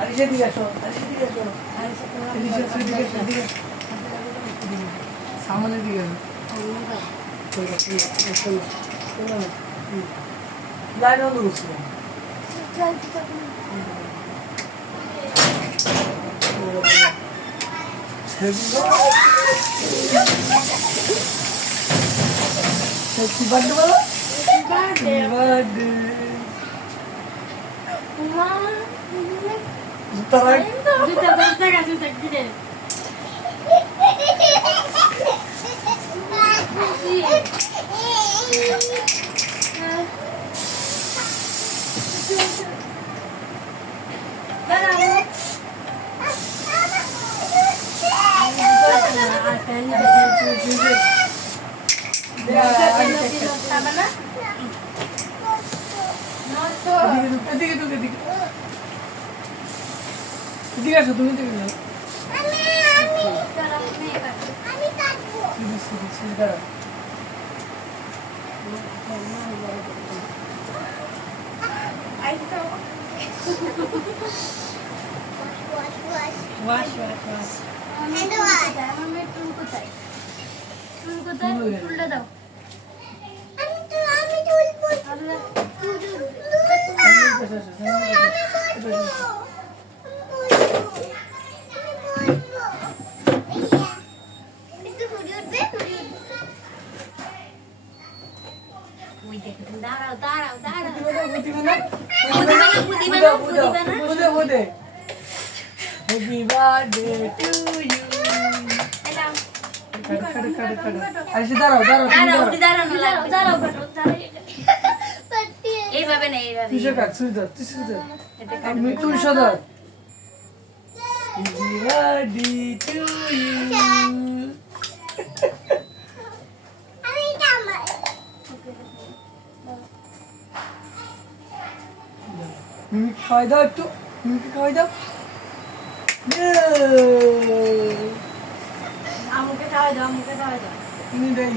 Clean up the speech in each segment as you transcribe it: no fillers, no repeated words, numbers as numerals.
আরিশা দিকে আসো, আরিশা দিকে আসো, এদিকে সামনে দিকে আসো। লাইন বন্ধ করছিলাম। হ্যাপি বার্থডে বলো। Happy birthday. এদিকে আসো, তুমি এদিকে যাও। ফুলটা দাও। দাঁড়াও দাঁড়াও দাঁড়াও। Happy birthday to you. Arisha দাঁড়াও, দাঁড়াও, তুমি দাঁড়াও। এইভাবে না এইভাবে। তুই কাট, তুই ধর, তুই ধর। আমি তুই সদর। Happy birthday to you. মিমিকে খাওয়াই দাও একটু, মিমিকে খাওয়াই দাও। আমুকে খাওয়াই দাও, আমুকে খাওয়াই দাও। তুমি দেই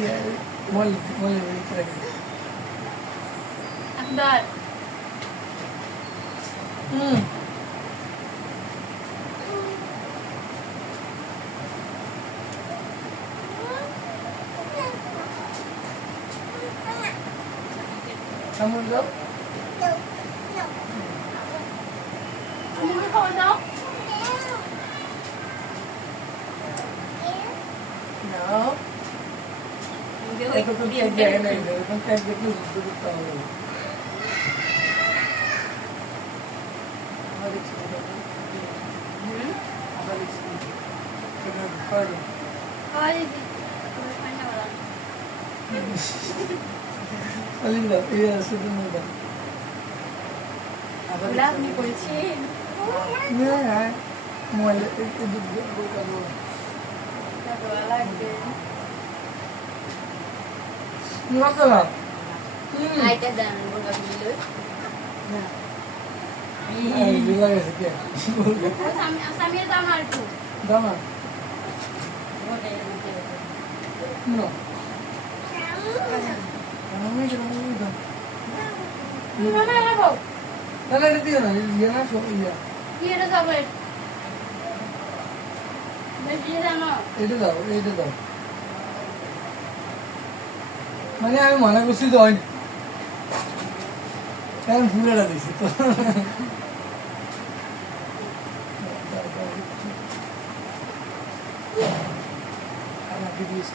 বল বল করে একবার কেমন দাও। আমুকে খাওয়াই দাও। নাও এতক্ষণ কেক দেয় নাই, এখন কেক দেখলে বুঝতে করতে হবে। আপনি বলছেন আইটা দেন বলবা দিলে সামিয়া দাও না একটু দামা ওটাই No. না রাখো না না দিও না, ইয়ে না সব ইয়া। কি এটা যাবে বেশি জানো এটা দাও, এটা দাও। মানে আমি মনে করছি তো হয়নি, আমি ফুলেরা দিছি তো। আমাকে দিয়েছি।